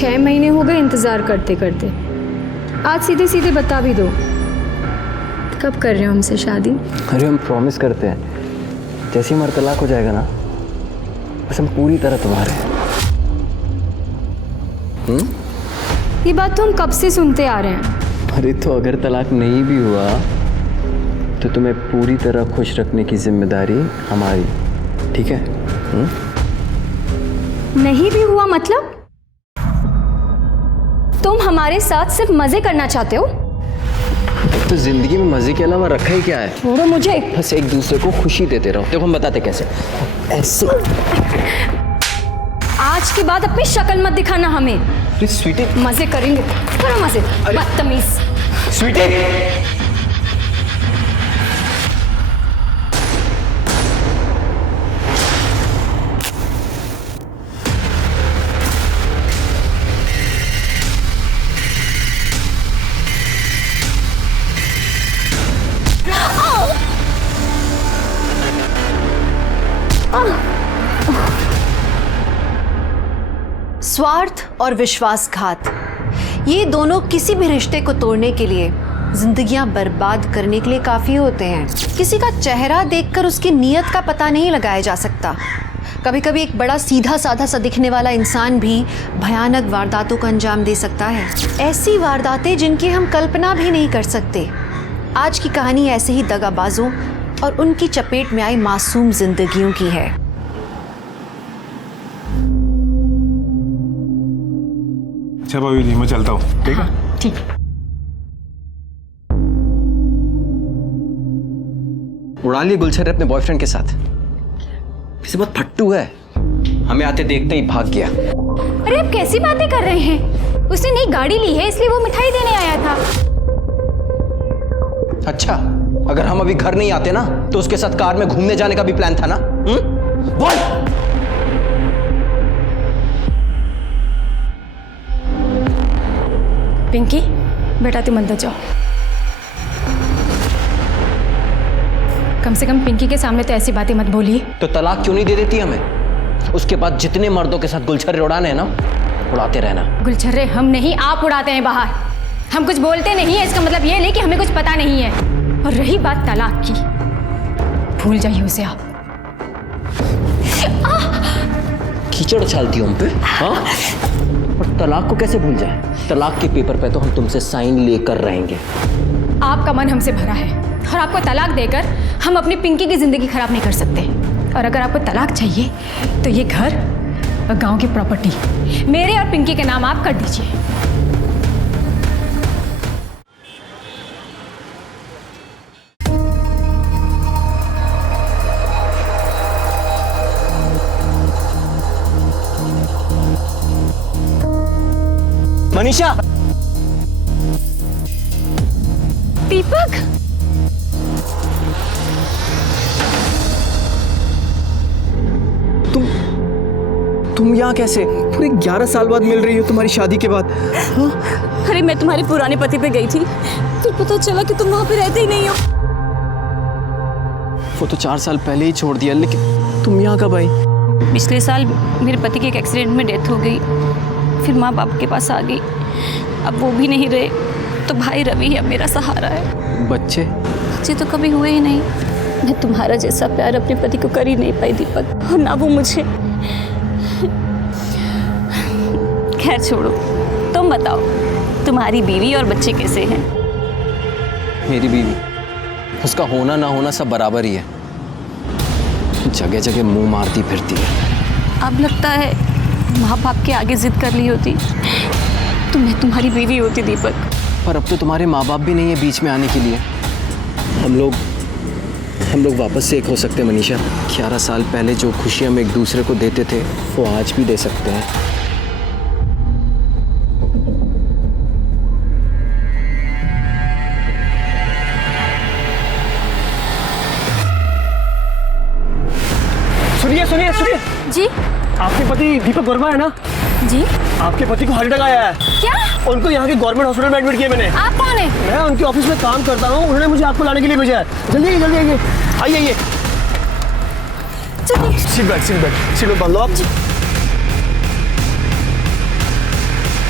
6 महीने हो गए इंतज़ार करते करते। आज सीधे सीधे बता भी दो, कब कर रहे हो हमसे शादी? अरे हम प्रॉमिस करते हैं, जैसे ही हमारा तलाक हो जाएगा ना, बस हम पूरी तरह तुम्हारे हैं। ये बात तो हम कब से सुनते आ रहे हैं। अरे तो अगर तलाक नहीं भी हुआ तो तुम्हें पूरी तरह खुश रखने की जिम्मेदारी हमारी, ठीक है? नहीं भी हुआ मतलब? तुम हमारे साथ सिर्फ मजे करना चाहते हो? तो जिंदगी में मजे के अलावा रखा ही क्या है? छोड़ो मुझे। बस एक दूसरे को खुशी देते रहो। देखो हम बताते कैसे, ऐसे। आज के बाद अपनी शक्ल मत दिखाना हमें। अरे स्वीटी, मजे करेंगे, करो मजे, बदतमीज। स्वीटी, स्वार्थ और विश्वासघात, ये दोनों किसी भी रिश्ते को तोड़ने के लिए, जिंदगियां बर्बाद करने के लिए काफी होते हैं। किसी का चेहरा देखकर उसकी नीयत का पता नहीं लगाया जा सकता। कभी कभी एक बड़ा सीधा साधा सा दिखने वाला इंसान भी भयानक वारदातों को अंजाम दे सकता है, ऐसी वारदातें जिनकी हम कल्पना भी नहीं कर सकते। आज की कहानी ऐसे ही दगाबाजों और उनकी चपेट में आई मासूम जिंदगियों की है। अच्छा भाभी जी, मैं चलता हूँ, ठीक है? ठीक। उड़ा लिए गुलछर अपने बॉयफ्रेंड के साथ। किसी बहुत फट्टू है, हमें आते देखते ही भाग गया। अरे आप कैसी बातें कर रहे हैं? उसने नई गाड़ी ली है इसलिए वो मिठाई देने आया था। अच्छा, अगर हम अभी घर नहीं आते ना तो उसके साथ कार में घूमने जाने का भी प्लान था ना? बोल। पिंकी बेटा तुम अंदर जाओ। कम से कम पिंकी के सामने तो ऐसी बातें मत बोलिए। तो तलाक क्यों नहीं दे देती हमें? उसके बाद जितने मर्दों के साथ गुलछर्रे उड़ाने हैं ना, उड़ाते रहना। गुलछर्रे हम नहीं, आप उड़ाते हैं बाहर। हम कुछ बोलते नहीं है, इसका मतलब ये नहीं कि हमें कुछ पता नहीं है। और रही बात तलाक की, भूल जाइए उसे आप। कीचड़ उछालती हो हम पे, हाँ? और तलाक को कैसे भूल जाए? तलाक के पेपर पे तो हम तुमसे साइन लेकर रहेंगे। आपका मन हमसे भरा है और आपको तलाक देकर हम अपनी पिंकी की जिंदगी खराब नहीं कर सकते। और अगर आपको तलाक चाहिए तो ये घर और गांव की प्रॉपर्टी मेरे और पिंकी के नाम आप कर दीजिए। मनीषा, दीपक, तुम यहाँ कैसे? पूरे 11 साल बाद मिल रही हो तुम्हारी शादी के बाद। हाँ? अरे मैं तुम्हारे पुराने पति पे गई थी, फिर पता चला कि तुम वहां पे रहते ही नहीं हो। वो तो 4 साल पहले ही छोड़ दिया, लेकिन तुम यहाँ कब आई? पिछले साल मेरे पति की एक एक्सीडेंट में डेथ हो गई, फिर माँ बाप के पास आ गई। अब वो भी नहीं रहे तो भाई रवि अब मेरा सहारा है। बच्चे तो कभी हुए ही नहीं। मैं तुम्हारा जैसा प्यार अपने पति को कर ही नहीं पाई दीपक, और ना वो मुझे। खैर छोड़ो, तुम बताओ तुम्हारी बीवी और बच्चे कैसे हैं? मेरी बीवी, उसका होना ना होना सब बराबर ही है। जगह जगह मुंह मारती फिरती है। अब लगता है माँ बाप के आगे जिद कर ली होती तो मैं तुम्हारी बीवी होती दीपक। पर अब तो तुम्हारे माँ बाप भी नहीं है बीच में आने के लिए। हम लोग वापस से एक हो सकते हैं मनीषा। 11 साल पहले जो खुशी हम एक दूसरे को देते थे वो आज भी दे सकते हैं। सुनिए जी आपके पति दीपक वर्मा है ना जी। आपके पति को हार्ट अटैक आया है। क्या? उनको यहाँ के गवर्नमेंट हॉस्पिटल में एडमिट किया मैंने। आप कौन है? मैं उनके ऑफिस में काम करता हूँ, उन्होंने मुझे आपको लाने के लिए भेजा है। जल्दी आइए आइए। सीट बेल्ट बांध लो आप।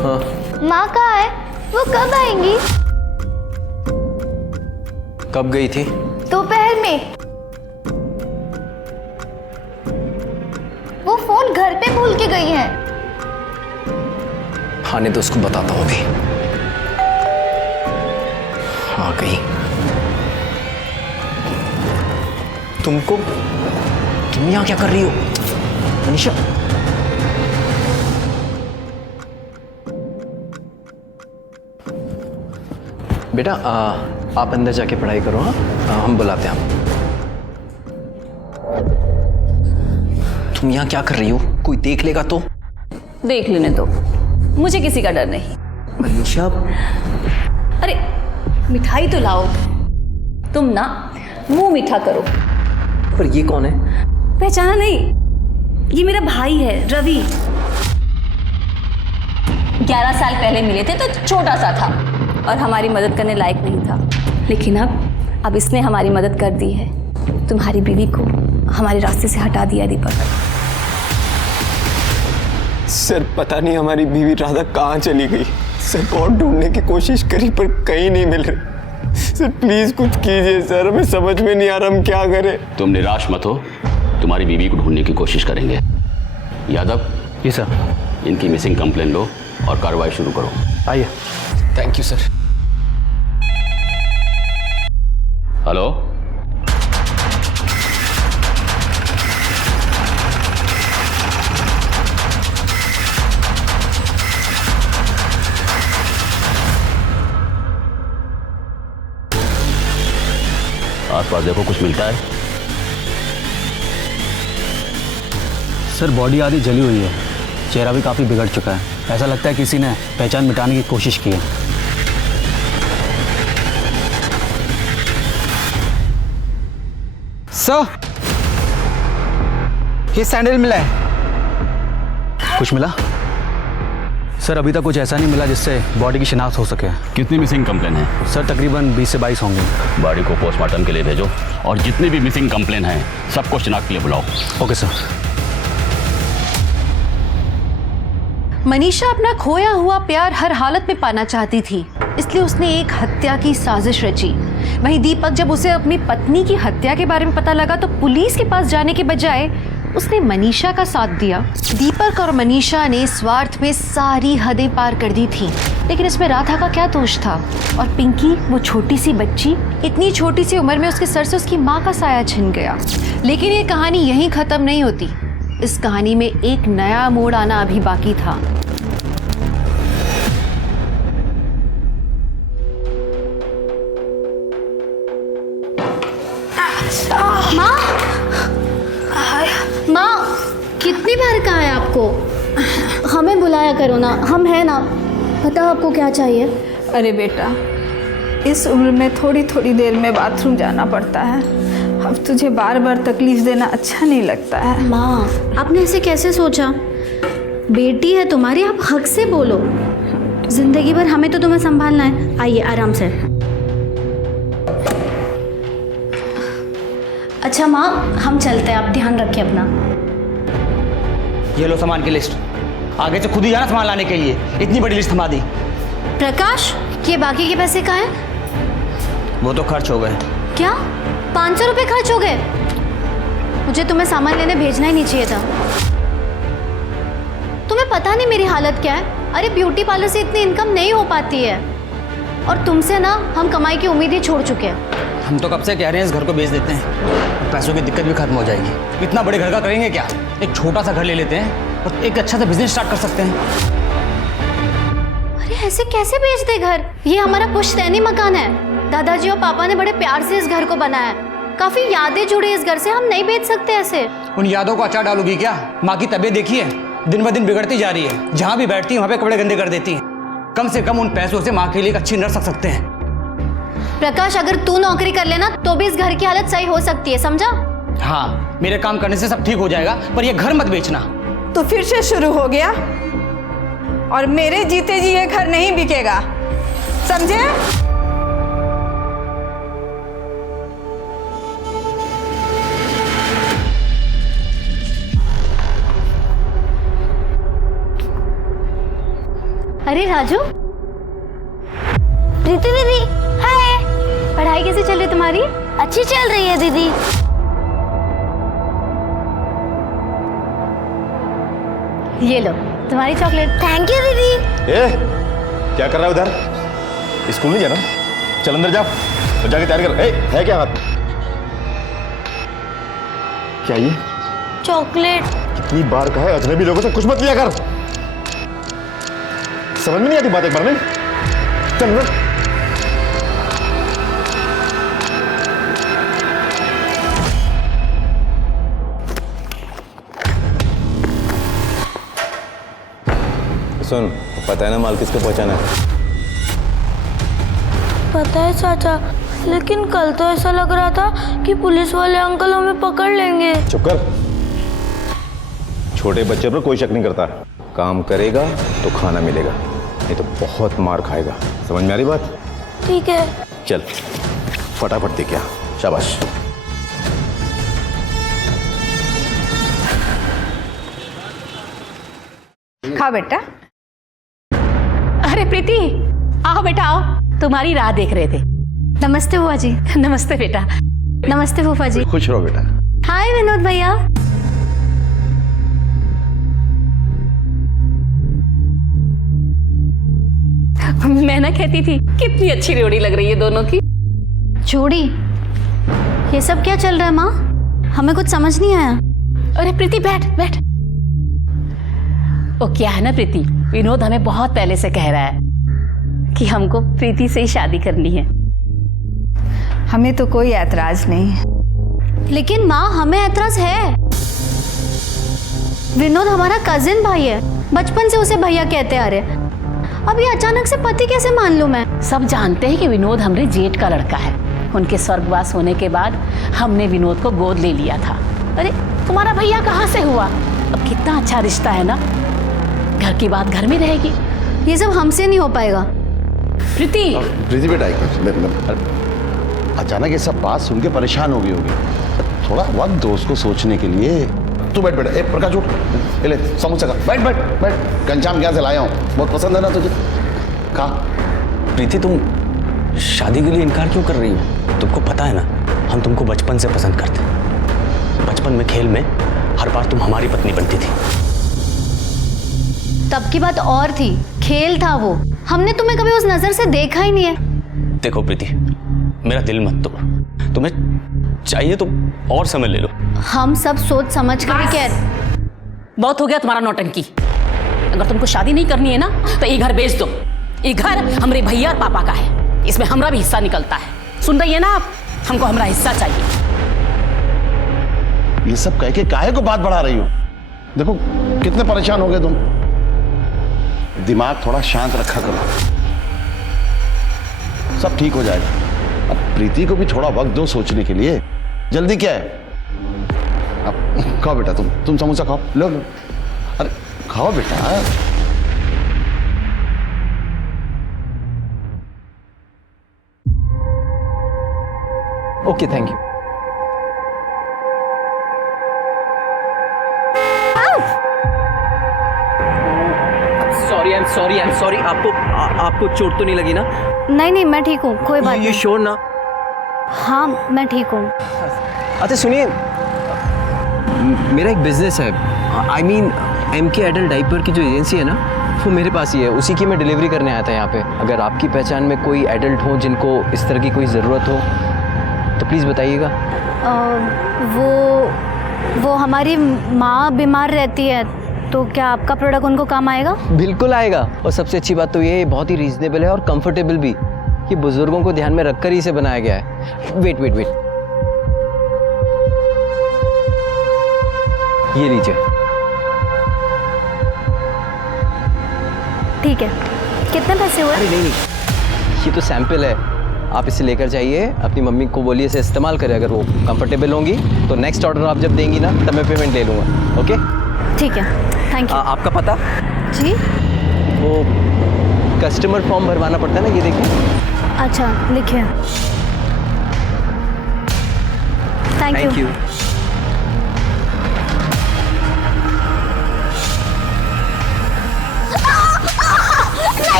माँ कहाँ है? वो कब आएंगी? कब गई थी? दोपहर में। वो फोन घर पे भूल के गई है। आने तो उसको बताता हूँ अभी। आ गई। तुम यहाँ क्या कर रही हो मनीषा? बेटा आप अंदर जाके पढ़ाई करो। हाँ हम बुलाते हैं हम। तुम यहाँ क्या कर रही हो? कोई देख लेगा तो? देख लेने दो, मुझे किसी का डर नहीं। मनीषा अरे मिठाई तो लाओ। तुम ना मुंह मीठा करो। पर ये कौन है? पहचाना नहीं? ये मेरा भाई है रवि। 11 साल पहले मिले थे तो छोटा सा था और हमारी मदद करने लायक नहीं था, लेकिन अब इसने हमारी मदद कर दी है। तुम्हारी बीवी को हमारे रास्ते से हटा दिया दीपक। सर पता नहीं हमारी बीवी राधा कहाँ चली गई। सर बहुत ढूंढने की कोशिश करी पर कहीं नहीं मिल रही। सर प्लीज कुछ कीजिए सर, हमें समझ में नहीं आ रहा हम क्या करें। तुम निराश मत हो, तुम्हारी बीवी को ढूंढने की कोशिश करेंगे। यादव जी सर। इनकी मिसिंग कंप्लेन लो और कार्रवाई शुरू करो। आइए। Thank you sir. हेलो, आसपास देखो कुछ मिलता है? सर बॉडी आधी जली हुई है, चेहरा भी काफ़ी बिगड़ चुका है। ऐसा लगता है किसी ने पहचान मिटाने की कोशिश की है। सर ये सैंडल मिला है। कुछ मिला? सर अभी तक कुछ ऐसा नहीं मिला जिससे बॉडी की शिनाख्त हो सके। कितनी मिसिंग कंप्लेन है? सर तकरीबन 20 से 22 होंगे। बॉडी को पोस्टमार्टम के लिए भेजो और जितनी भी मिसिंग कंप्लेन है सबको शिनाख्त के लिए बुलाओ। Okay sir. मनीषा अपना खोया हुआ प्यार हर हालत में पाना चाहती थी, इसलिए उसने एक हत्या की साजिश रची। वहीं दीपक जब उसे अपनी पत्नी की हत्या के बारे में पता लगा तो पुलिस के पास जाने के बजाय उसने मनीषा का साथ दिया। दीपक और मनीषा ने स्वार्थ में सारी हदें पार कर दी थी, लेकिन इसमें राधा का क्या दोष था? और पिंकी, वो छोटी सी बच्ची, इतनी छोटी सी उम्र में उसके सर से उसकी माँ का साया छिन गया। लेकिन ये कहानी यहीं खत्म नहीं होती। इस कहानी में एक नया मोड़ आना अभी बाकी था। माँ कितनी बार कहा है आपको? हमें बुलाया करो ना, हम हैं ना। बताओ आपको क्या चाहिए? अरे बेटा, इस उम्र में थोड़ी थोड़ी देर में बाथरूम जाना पड़ता है। अब तुझे बार बार तकलीफ देना अच्छा नहीं लगता है। माँ आपने ऐसे कैसे सोचा? बेटी है तुम्हारी, आप हक से बोलो। जिंदगी भर हमें तो तुम्हें संभालना है। आइए आराम से। अच्छा माँ हम चलते हैं, आप ध्यान रखिए अपना। ये लो सामान की लिस्ट, आगे से खुद ही जाना सामान लाने के लिए। इतनी बड़ी लिस्ट थमा दी। प्रकाश ये बाकी के पैसे कहाँ हैं? वो तो खर्च हो गए। क्या 500 रुपये खर्च हो गए? मुझे तुम्हें सामान लेने भेजना ही नहीं चाहिए था। तुम्हें पता नहीं मेरी हालत क्या है? अरे ब्यूटी पार्लर से इतनी इनकम नहीं हो पाती है, और तुमसे ना हम कमाई की उम्मीद ही छोड़ चुके हैं। हम तो कब से कह रहे हैं इस घर को बेच देते हैं, पैसों की दिक्कत भी खत्म हो जाएगी। इतना बड़े घर का करेंगे क्या? एक छोटा सा घर ले लेते हैं और एक अच्छा सा बिजनेस स्टार्ट कर सकते हैं। अरे ऐसे कैसे बेच दे घर? ये हमारा पुश्तैनी मकान है। दादाजी और पापा ने बड़े प्यार से इस घर को बनाया है। काफी यादें जुड़ी इस घर से, हम नहीं बेच सकते ऐसे। उन यादों को अचार डालोगी क्या? माँ की तबीयत देखी है, दिन ब दिन बिगड़ती जा रही है। जहाँ भी बैठती है वहाँ पे कपड़े गंदे कर देती है। कम से कम उन पैसों से माँ के लिए एक अच्छी नर्स रख सकते हैं। प्रकाश अगर तू नौकरी कर लेना तो भी इस घर की हालत सही हो सकती है, समझा? हाँ मेरे काम करने से सब ठीक हो जाएगा, पर ये घर मत बेचना। तो फिर से शुरू हो गया, और मेरे जीते जी ये घर नहीं बिकेगा, समझे? अरे राजू, प्रीति दीदी, हाय। पढ़ाई कैसे चल रही तुम्हारी? अच्छी चल रही है दीदी। ये लो तुम्हारी चॉकलेट। थैंक यू दीदी। ए, क्या कर रहा है उधर? स्कूल नहीं जाना? चल अंदर जाओ और जाके तैयार कर। ए, है क्या हाथ? क्या ये? चॉकलेट। कितनी बार कहा है अजनबी लोगों से कुछ मत लिया कर। समझ में नहीं आती बात एक बार में। चल अंदर। सुन, पता है ना माल किसको पहुंचाना है? पता है चाचा, लेकिन कल तो ऐसा लग रहा था कि पुलिस वाले अंकल हमें पकड़ लेंगे। चुप कर। छोटे बच्चे पर कोई शक नहीं करता। काम करेगा तो खाना मिलेगा, नहीं तो बहुत मार खाएगा। समझ में आ रही बात? ठीक है। चल फटाफट दे क्या। शाबाश। खाओ बेटा। अरे प्रीति, आओ बेटा आओ, तुम्हारी राह देख रहे थे। नमस्ते बुआ जी। नमस्ते बेटा। नमस्ते फूफा जी। खुश रहो बेटा। हाय विनोद भैया। मैं ना कहती थी कितनी अच्छी जोड़ी लग रही है दोनों की। जोड़ी? ये सब क्या चल रहा है माँ? हमें कुछ समझ नहीं आया। अरे प्रीति बैठ बैठ। वो क्या है ना प्रीति, विनोद हमें बहुत पहले से कह रहा है कि हमको प्रीति से ही शादी करनी है। हमें तो कोई ऐतराज नहीं है। लेकिन माँ हमें ऐतराज है। विनोद हमारा कजिन भाई है, बचपन से उसे भैया कहते आ रहे। अब ये अचानक से पति कैसे मान लूं मैं? सब जानते हैं कि विनोद हमारे जेठ का लड़का है। उनके स्वर्गवास होने के बाद हमने विनोद को गोद ले लिया था। अरे तुम्हारा भैया कहाँ से हुआ? अब कितना अच्छा रिश्ता है ना, घर की बात घर में रहेगी। ये सब हमसे नहीं हो पाएगा। प्रीति प्रीति बेटा अचानक ये सब बात सुन के परेशान हो गई होगी। थोड़ा वक्त दो उसको सोचने के लिए। तू बैठ बेटा। ए प्रकाश उठ, ले समोसा का। बैठ बैठ बैठ। घनश्याम क्या से लाया हूँ, बहुत पसंद है ना तुझे? खा। प्रीति, तुम शादी के लिए इनकार क्यों कर रही हो? तुमको पता है ना, हम तुमको बचपन से पसंद करते। बचपन में खेल में हर बार तुम हमारी पत्नी बनती थी। तब की बात और थी, खेल था वो। हमने तुम्हें कभी उस नजर से देखा ही नहीं है। देखो प्रीति, मेरा दिल मत तोड़। तुम्हें चाहिए तो और समय ले लो। हम सब सोच समझ कर कह। बहुत हो गया तुम्हारा नौटंकी। अगर तुमको शादी नहीं करनी है ना तो ये घर बेच दो। ये घर हमारे भैया और पापा का है, इसमें हमारा भी हिस्सा निकलता है। सुन रही है ना आप? हमको हमारा हिस्सा चाहिए। ये सब कह के काहे को बात बढ़ा रही हो? देखो कितने परेशान हो गए तुम। दिमाग थोड़ा शांत रखा करो, सब ठीक हो जाएगा। अब प्रीति को भी थोड़ा वक्त दो सोचने के लिए। जल्दी क्या है? अब खाओ बेटा, तुम समोसा खाओ। लो लो, अरे खाओ बेटा। Okay, thank you. Sorry I am sorry. आपको चोट तो नहीं लगी ना? नहीं नहीं, मैं ठीक हूँ, कोई बात ये नहीं। श्योर ना? हाँ मैं ठीक हूँ। अच्छा सुनिए, मेरा एक बिजनेस है। I mean MK adult diaper की जो एजेंसी है ना, वो मेरे पास ही है। उसी की मैं डिलीवरी करने आया था यहाँ पे। अगर आपकी पहचान में कोई एडल्ट हो जिनको इस तरह की कोई ज़रूरत हो तो प्लीज़ बताइएगा। वो हमारी माँ बीमार रहती है, तो क्या आपका प्रोडक्ट उनको काम आएगा? बिल्कुल आएगा। और सबसे अच्छी बात तो ये है, बहुत ही रीजनेबल है और कंफर्टेबल भी। ये बुजुर्गों को ध्यान में रखकर ही इसे बनाया गया है। वेट, ये लीजिए। ठीक है, कितने पैसे हुए? अरे नहीं, ये तो सैंपल है। आप इसे लेकर जाइए, अपनी मम्मी को बोलिए इसे इस्तेमाल करें। अगर वो कंफर्टेबल होंगी तो नेक्स्ट ऑर्डर आप जब देंगी ना तब मैं पेमेंट ले लूँगा। ओके ठीक है, थैंक यू। आपका पता? जी वो कस्टमर फॉर्म भरवाना पड़ता है ना, ये देखिए। अच्छा लिखिए। Thank you.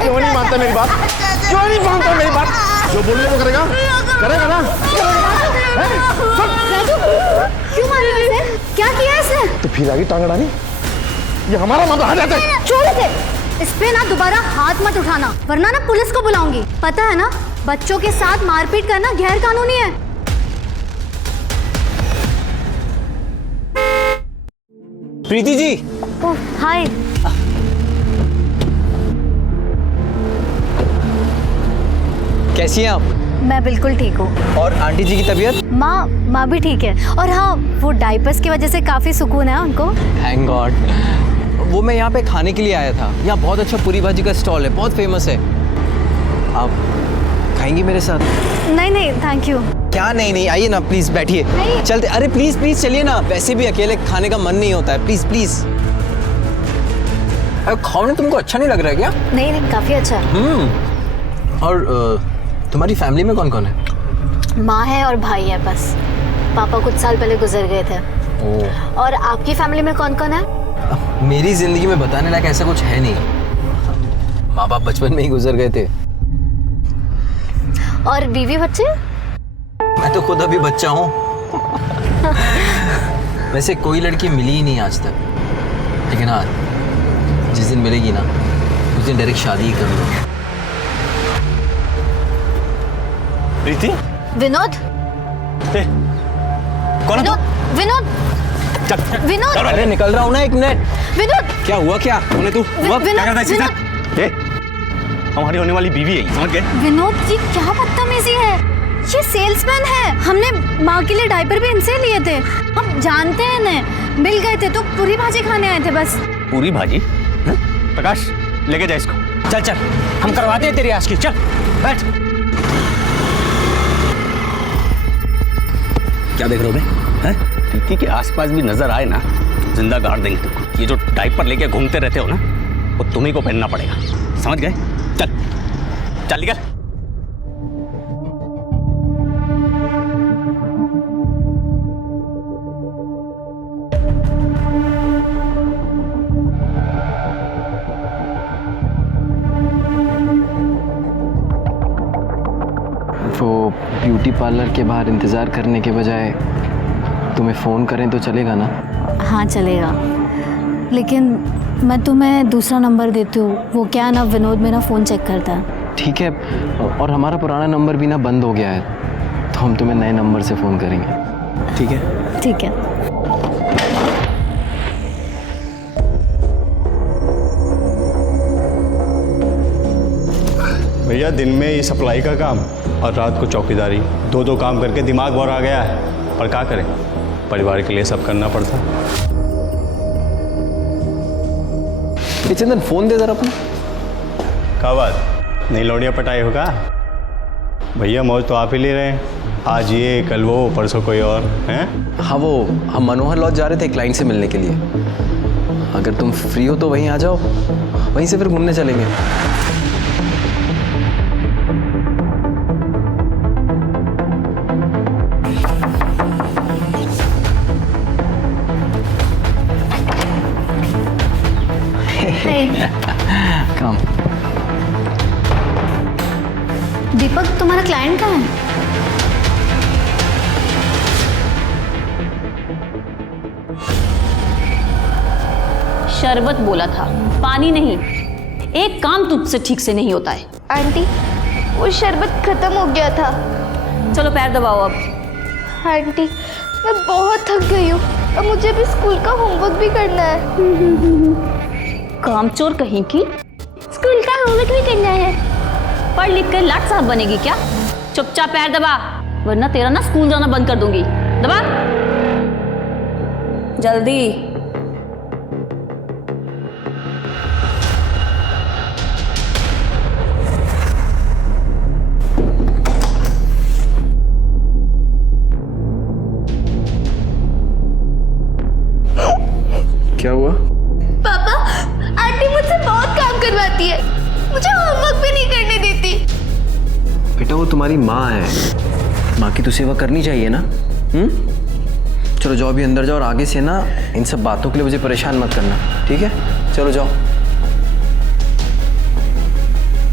क्यों नहीं मानता मेरी बात? क्यों नहीं मानता मेरी बात? जो बोलूंगा वो करेगा, करेगा ना? क्यों मारा इसे? क्या किया इसने? तो फिर आगे टांग अड़ानी? ये हमारा मामला हट जाता है। छोड़ इसे। इस पे ना दोबारा हाथ मत उठाना, वरना ना पुलिस को बुलाऊंगी। पता है ना, बच्चों के साथ मारपीट करना गैर कानूनी है। प्रीति जी। ओह हाय। कैसी हैं आप? मैं बिल्कुल ठीक हूँ। और आंटी जी की तबीयत? माँ भी ठीक है। और हाँ, वो डाइपर्स की वजह से काफी सुकून है उनको। Thank God. वो मैं यहाँ पे खाने के लिए आया था। यहाँ बहुत अच्छा पूरी भाजी का स्टॉल है, बहुत फेमस है। आप खाएंगी मेरे साथ? नहीं थैंक यू। क्या नहीं, आइए ना प्लीज, बैठिए। चलते। अरे प्लीज चलिए ना, वैसे भी अकेले खाने का मन नहीं होता है। प्लीज। खाने तुमको अच्छा नहीं लग रहा है क्या? नहीं काफी अच्छा है। और तुम्हारी फैमिली में कौन कौन है? माँ है और भाई है बस। पापा कुछ साल पहले गुजर गए थे। और आपकी फैमिली में कौन कौन है? मेरी जिंदगी में बताने लायक ऐसा कुछ है नहीं। माँ बाप बचपन में ही गुजर गए थे। और बीवी बच्चे? मैं तो खुद अभी बच्चा हूँ। वैसे कोई लड़की मिली ही नहीं आज तक, लेकिन हाँ, जिस दिन मिलेगी ना उस दिन डायरेक्ट शादी ही कर लूँगा। प्रीति? विनोद? कौन है तू? विनोद? विनोद? अरे निकल रहा हूँ ना, एक मिनट। विनोद? क्या हुआ? क्या कौन है तू? क्या करता है इसके साथ? हमारी होने वाली बीवी है, समझ गए? विनोद जी क्या बदतमीजी है। ये सेल्समैन है। हमने माँ के लिए डायपर भी इनसे लिए थे। हम जानते हैं इन्हें। मिल गए थे तो पूरी भाजी खाने आए थे बस। पूरी भाजी? प्रकाश लेके जा इसको। चल हम करवाते हैं तेरी आश की। चल बैठ। क्या देख रहे हो बे? प्रीति के आसपास भी नजर आए ना, जिंदा गाड़ देंगे तुमको। ये जो डायपर लेके घूमते रहते हो ना, वो तुम्ही को पहनना पड़ेगा, समझ गए? चल निकल। वो ब्यूटी पार्लर के बाहर इंतज़ार करने के बजाय तुम्हें फ़ोन करें तो चलेगा ना? हाँ चलेगा, लेकिन मैं तुम्हें दूसरा नंबर देती हूँ। वो क्या है ना, विनोद मेरा फ़ोन चेक करता है। ठीक है, और हमारा पुराना नंबर भी ना बंद हो गया है, तो हम तुम्हें नए नंबर से फ़ोन करेंगे। ठीक है? ठीक है। भैया दिन में ये सप्लाई का काम और रात को चौकीदारी, दो काम करके दिमाग भर आ गया है। पर क्या करें, परिवार के लिए सब करना पड़ता। चंदन फ़ोन दे जरा अपना। क्या बात, नई लौड़िया पटाई होगा? भैया मौज तो आप ही ले रहे हैं। आज ये, कल वो, परसों कोई और हैं? हाँ, वो हम मनोहर लॉज जा रहे थे क्लाइंट से मिलने के लिए। अगर तुम फ्री हो तो वहीं आ जाओ, वहीं से फिर घूमने चलेंगे। कम। दीपक तुम्हारा क्लाइंट कहाँ है? शरबत बोला था, पानी नहीं। एक काम तुझसे ठीक से नहीं होता है। आंटी वो शरबत खत्म हो गया था। चलो पैर दबाओ अब। आंटी मैं बहुत थक गई हूँ, अब मुझे भी स्कूल का होमवर्क भी करना है। कामचोर कहीं की, स्कूल का होमवर्क भी करना है। पढ़ लिख कर लाट साहब बनेगी क्या? चुपचाप पैर दबा, वरना तेरा ना स्कूल जाना बंद कर दूंगी। दबा जल्दी। क्या हुआ? पापा, आंटी मुझसे बहुत काम करवाती है, मुझे होमवर्क भी नहीं करने देती। बेटा वो तुम्हारी माँ है, माँ की तो सेवा करनी चाहिए ना। चलो जाओ अभी अंदर जाओ, और आगे से ना इन सब बातों के लिए मुझे परेशान मत करना, ठीक है? चलो जाओ।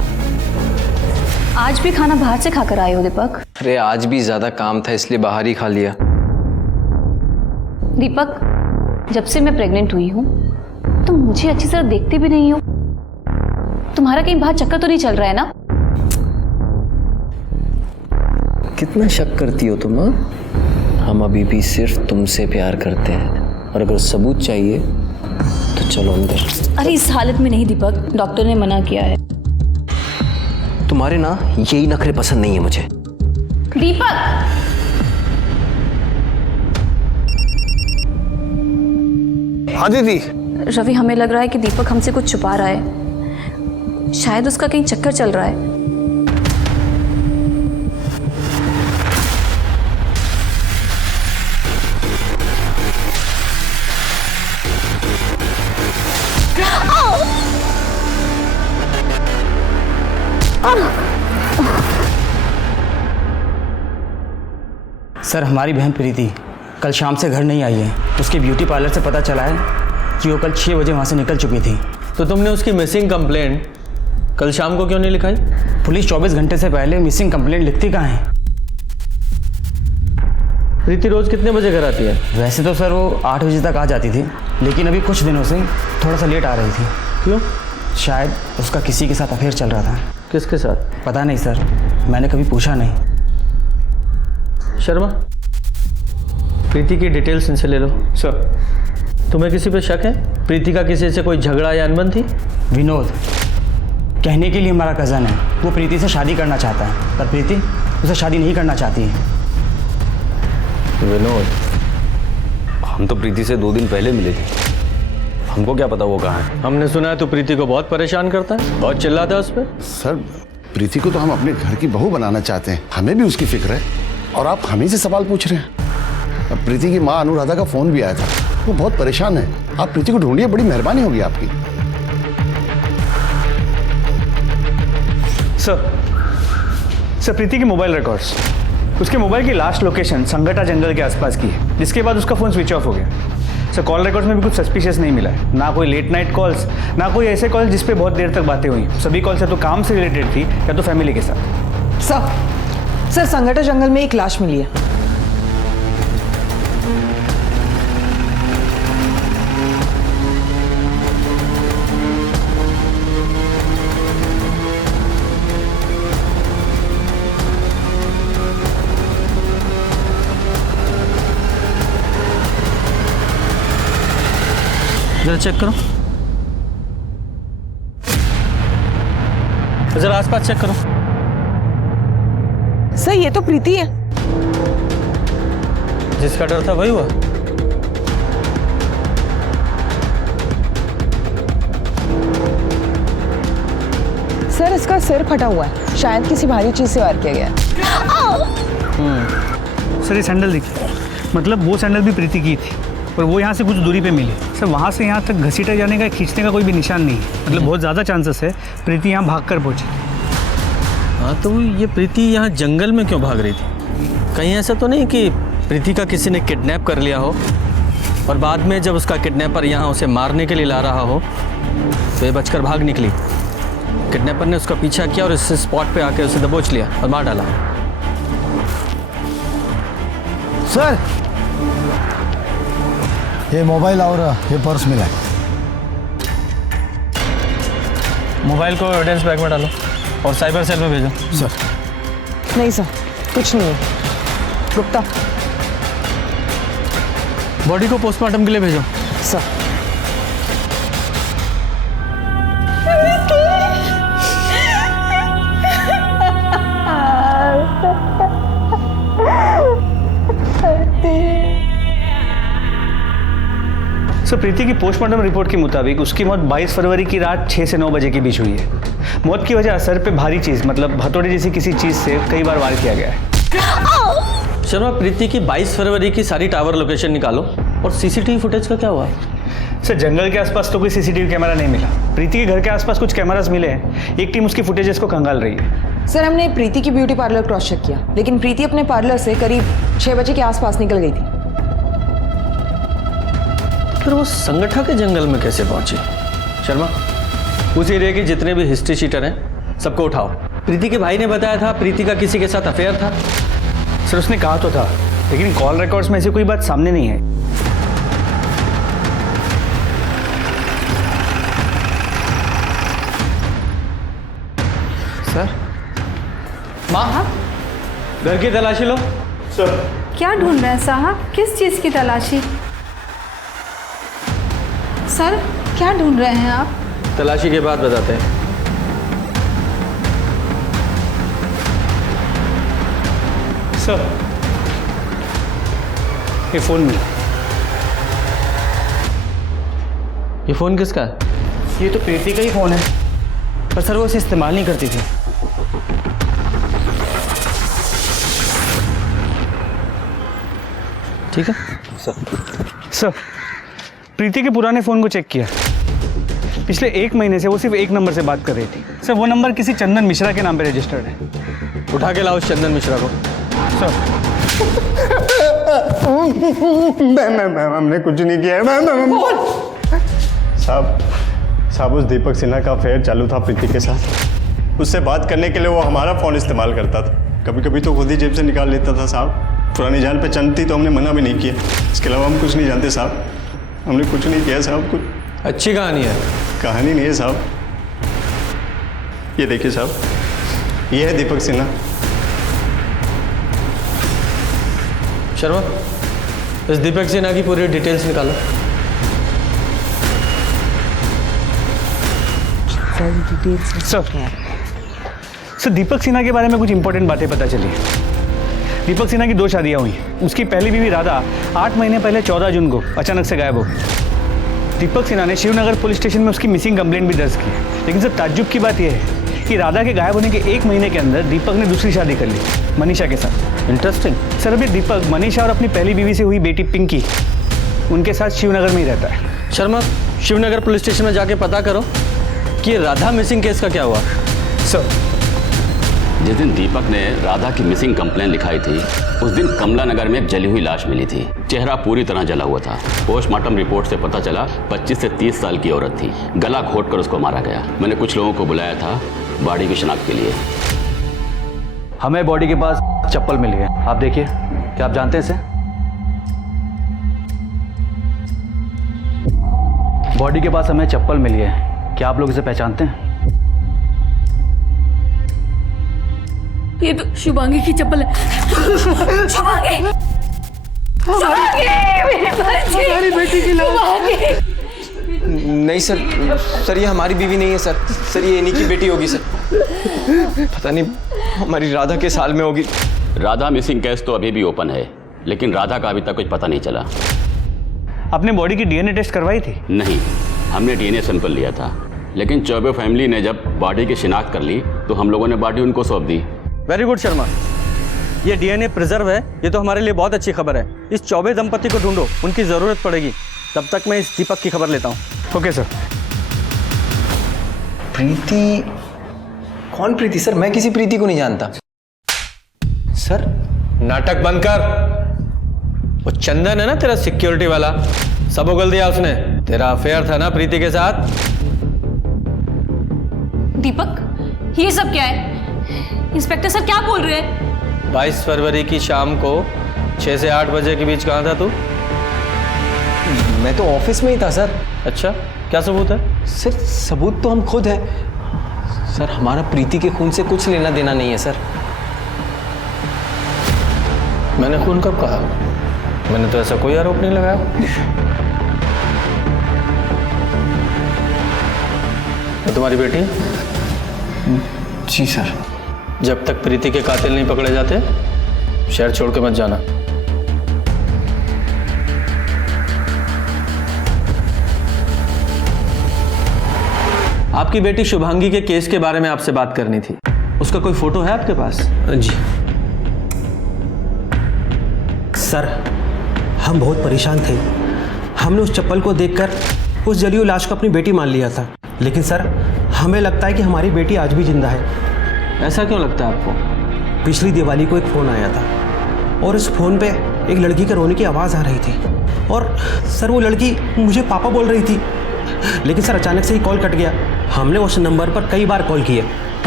आज भी खाना बाहर से खाकर आए हो दीपक? अरे आज भी ज़्यादा काम था इसलिए बाहर ही खा लिया। दीपक, जब से मैं प्रेग्नेंट हुई हूँ तुम मुझे अच्छी तरह देखते भी नहीं हो। तुम्हारा कहीं बाहर चक्कर तो नहीं चल रहा है ना? कितना शक करती हो तुम? हम अभी भी सिर्फ तुमसे प्यार करते हैं, और अगर सबूत चाहिए तो चलो अंदर। अरे इस हालत में नहीं दीपक, डॉक्टर ने मना किया है। तुम्हारे ना यही नखरे पसंद नहीं है मुझे। दीपक! हाँ दीदी। रवि, हमें लग रहा है कि दीपक हमसे कुछ छुपा रहा है। शायद उसका कहीं चक्कर चल रहा है। सर, हमारी बहन प्रीति कल शाम से घर नहीं आई है। उसके ब्यूटी पार्लर से पता चला है कि वो कल 6 बजे वहाँ से निकल चुकी थी। तो तुमने उसकी मिसिंग कंप्लेंट कल शाम को क्यों नहीं लिखाई? पुलिस 24 घंटे से पहले मिसिंग कंप्लेंट लिखती कहाँ है? प्रीति रोज कितने बजे घर आती है? वैसे तो सर वो 8 बजे तक आ जाती थी, लेकिन अभी कुछ दिनों से थोड़ा सा लेट आ रही थी। क्यों? शायद उसका किसी के साथ अफेयर चल रहा था। किसके साथ? पता नहीं सर, मैंने कभी पूछा नहीं। शर्मा, प्रीति की डिटेल्स इनसे ले लो। सर। तुम्हें किसी पे शक है? प्रीति का किसी से कोई झगड़ा या अनबन थी? विनोद कहने के लिए हमारा कज़न है, वो प्रीति से शादी करना चाहता है, पर प्रीति उसे शादी नहीं करना चाहती है। विनोद, हम तो प्रीति से 2 दिन पहले मिले थे, हमको क्या पता वो कहाँ है। हमने सुना है तो प्रीति को बहुत परेशान करता है, बहुत चिल्लाता है उस पर। सर, प्रीति को तो हम अपने घर की बहू बनाना चाहते हैं, हमें भी उसकी फिक्र है, और आप हम ही से सवाल पूछ रहे हैं। अब प्रीति की माँ अनुराधा का फोन भी आया था, वो बहुत परेशान है। आप प्रीति को ढूंढिए, बड़ी मेहरबानी होगी आपकी। सर, प्रीति के मोबाइल रिकॉर्ड्स, उसके मोबाइल की लास्ट लोकेशन संगटा जंगल के आसपास की है, जिसके बाद उसका फ़ोन स्विच ऑफ हो गया। सर, कॉल रिकॉर्ड्स में भी कुछ सस्पिशियस नहीं मिला है, ना कोई लेट नाइट कॉल्स, ना कोई ऐसे कॉल जिस पे बहुत देर तक बातें हुई। सभी कॉल्स या तो काम से रिलेटेड थी या तो फैमिली के साथ। सर, संगटा जंगल में एक लाश मिली है। जरा चेक करो, जरा आसपास चेक करो। सर, ये तो प्रीति है। जिसका डर था वही हुआ। सर, इसका सिर फटा हुआ है, शायद किसी भारी चीज से वार किया गया है। सर, ये सैंडल देखिए, मतलब वो सैंडल भी प्रीति की थी और वो यहाँ से कुछ दूरी पे मिली। सर, वहाँ से यहाँ तक घसीटा जाने का, खींचने का कोई भी निशान नहीं है, मतलब बहुत ज़्यादा चांसेस है प्रीति यहाँ भागकर पहुँची। हाँ, तो ये प्रीति यहाँ जंगल में क्यों भाग रही थी? कहीं ऐसा तो नहीं कि प्रीति का किसी ने किडनैप कर लिया हो और बाद में जब उसका किडनैपर यहाँ उसे मारने के लिए ला रहा हो तो ये बचकर भाग निकली? किडनैपर ने उसका पीछा किया और इस स्पॉट पे आके उसे दबोच लिया और मार डाला। सर, ये मोबाइल और ये पर्स मिला है। मोबाइल को एविडेंस बैग में डालो और साइबर सेल में भेजो। सर। नहीं सर, कुछ नहीं है। गुप्ता, बॉडी को पोस्टमार्टम के लिए भेजो। सर। सर, प्रीति की पोस्टमार्टम रिपोर्ट के मुताबिक उसकी मौत 22 फरवरी की रात 6 से 9 बजे के बीच हुई है। मौत की वजह सर पे भारी चीज, मतलब हथौड़े जैसी किसी चीज से कई बार वार किया गया है। शर्मा, प्रीति की 22 फरवरी की सारी टावर लोकेशन निकालो और सीसीटीवी फुटेज का क्या हुआ? सर, जंगल के आसपास तो कोई सीसीटीवी कैमरा नहीं मिला। प्रीति के घर के आसपास कुछ कैमरास मिले हैं, एक टीम उसकी फुटेजेस को खंगाल रही है। सर, हमने प्रीति की ब्यूटी पार्लर क्रॉस चेक किया, लेकिन प्रीति अपने पार्लर से करीब 6 बजे के आसपास निकल गई थी। फिर वो संगठा के जंगल में कैसे पहुंची? शर्मा, उस एरिया के जितने भी हिस्ट्री शीटर हैं सबको उठाओ प्रीति के भाई ने बताया था प्रीति का किसी के साथ अफेयर था। सर उसने कहा तो था, लेकिन कॉल रिकॉर्ड्स में ऐसी कोई बात सामने नहीं है। सर माँ, घर की तलाशी लो। सर क्या ढूंढ रहे हैं साहब? किस चीज़ की तलाशी? सर क्या ढूंढ रहे हैं आप? तलाशी के बाद बताते हैं। सर ये फोन मिला। ये फोन किसका है? ये तो प्रीति का ही फोन है, पर सर वो इसे इस्तेमाल नहीं करती थी। ठीक है सर प्रीति के पुराने फ़ोन को चेक किया। पिछले 1 महीने से वो सिर्फ एक नंबर से बात कर रही थी। सर वो नंबर किसी चंदन मिश्रा के नाम पे रजिस्टर्ड है। उठा के लाओ उस चंदन मिश्रा को। सर मैम हमने कुछ नहीं किया है। मैम साहब उस दीपक सिन्हा का अफेयर चालू था प्रीति के साथ। उससे बात करने के लिए वो हमारा फ़ोन इस्तेमाल करता था, कभी कभी तो खुद ही जेब से निकाल लेता था साहब। पुरानी जान पहचान थी तो हमने मना भी नहीं किया। इसके अलावा हम कुछ नहीं जानते साहब, हमने कुछ नहीं किया साहब। कुछ अच्छी कहानी है। कहानी नहीं है साहब, ये देखिए साहब, ये है दीपक सिन्हा। शर्मा, इस दीपक सिन्हा की पूरी डिटेल्स निकालो। सर दीपक सिन्हा के बारे में कुछ इंपॉर्टेंट बातें पता चली। दीपक सिन्हा की 2 शादियां हुई। उसकी पहली बीवी राधा 8 महीने पहले 14 जून को अचानक से गायब हो गई। दीपक सिन्हा ने शिवनगर पुलिस स्टेशन में उसकी मिसिंग कंप्लेंट भी दर्ज की। लेकिन सर ताज्जुब की बात यह है कि राधा के गायब होने के 1 महीने के अंदर दीपक ने दूसरी शादी कर ली, मनीषा के साथ। इंटरेस्टिंग। सर अभी दीपक मनीषा और अपनी पहली बीवी से हुई बेटी पिंकी, उनके साथ शिवनगर में ही रहता है। शर्मा, शिवनगर पुलिस स्टेशन में जाके पता करो कि राधा मिसिंग केस का क्या हुआ। सर जिस दिन दीपक ने राधा की मिसिंग कंप्लेन लिखाई थी, उस दिन कमला नगर में एक जली हुई लाश मिली थी। चेहरा पूरी तरह जला हुआ था। पोस्टमार्टम रिपोर्ट से पता चला 25 से 30 साल की औरत थी। गला घोंटकर उसको मारा गया। मैंने कुछ लोगों को बुलाया था बॉडी की शिनाख्त के लिए। हमें बॉडी के पास चप्पल मिली है, आप देखिए। क्या आप जानते हैं इसे? बॉडी के पास हमें चप्पल मिली है, क्या आप लोग इसे पहचानते हैं? ये तो शुभांगी की चप्पल है। शुभांगी, हमारी बेटी की लाश। नहीं सर ये हमारी बीवी नहीं है सर ये इन्हीं की बेटी होगी सर। पता नहीं हमारी राधा के साल में होगी। राधा मिसिंग केस तो अभी भी ओपन है, लेकिन राधा का अभी तक कुछ पता नहीं चला। आपने बॉडी की डीएनए टेस्ट करवाई थी? नहीं, हमने डीएनए सैंपल लिया था, लेकिन चौबे फैमिली ने जब बॉडी की शिनाख्त कर ली तो हम लोगों ने बॉडी उनको सौंप दी। वेरी गुड शर्मा, ये डीएनए प्रिजर्व है, ये तो हमारे लिए बहुत अच्छी खबर है। इस चौबे दंपति को ढूंढो, उनकी ज़रूरत पड़ेगी। तब तक मैं इस दीपक की खबर लेता हूँ। Okay sir. प्रीति? कौन प्रीति सर? मैं किसी प्रीति को नहीं जानता सर। नाटक बंद कर। वो चंदन है ना तेरा सिक्योरिटी वाला, सब उगल दिया उसने। तेरा अफेयर था ना प्रीति के साथ। दीपक, ये सब क्या है? इंस्पेक्टर सर क्या बोल रहे हैं? 22 फरवरी की शाम को 6 से 8 बजे के बीच कहाँ था तू? मैं तो ऑफिस में ही था सर। अच्छा, क्या सबूत है? सर सबूत तो हम खुद है सर। हमारा प्रीति के खून से कुछ लेना देना नहीं है सर। मैंने खून कब कहा? मैंने तो ऐसा कोई आरोप नहीं लगाया। वो तुम्हारी बेटी? जी सर। जब तक प्रीति के कातिल नहीं पकड़े जाते शहर छोड़ के मत जाना। आपकी बेटी शुभांगी के केस के बारे में आपसे बात करनी थी। उसका कोई फोटो है आपके पास? जी सर, हम बहुत परेशान थे। हमने उस चप्पल को देखकर उस जली हुई लाश को अपनी बेटी मान लिया था। लेकिन सर, हमें लगता है कि हमारी बेटी आज भी जिंदा है। ऐसा क्यों लगता है आपको? पिछली दिवाली को एक फ़ोन आया था और उस फ़ोन पे एक लड़की के रोने की आवाज़ आ रही थी। और सर वो लड़की मुझे पापा बोल रही थी। लेकिन सर अचानक से ही कॉल कट गया। हमने उस नंबर पर कई बार कॉल किए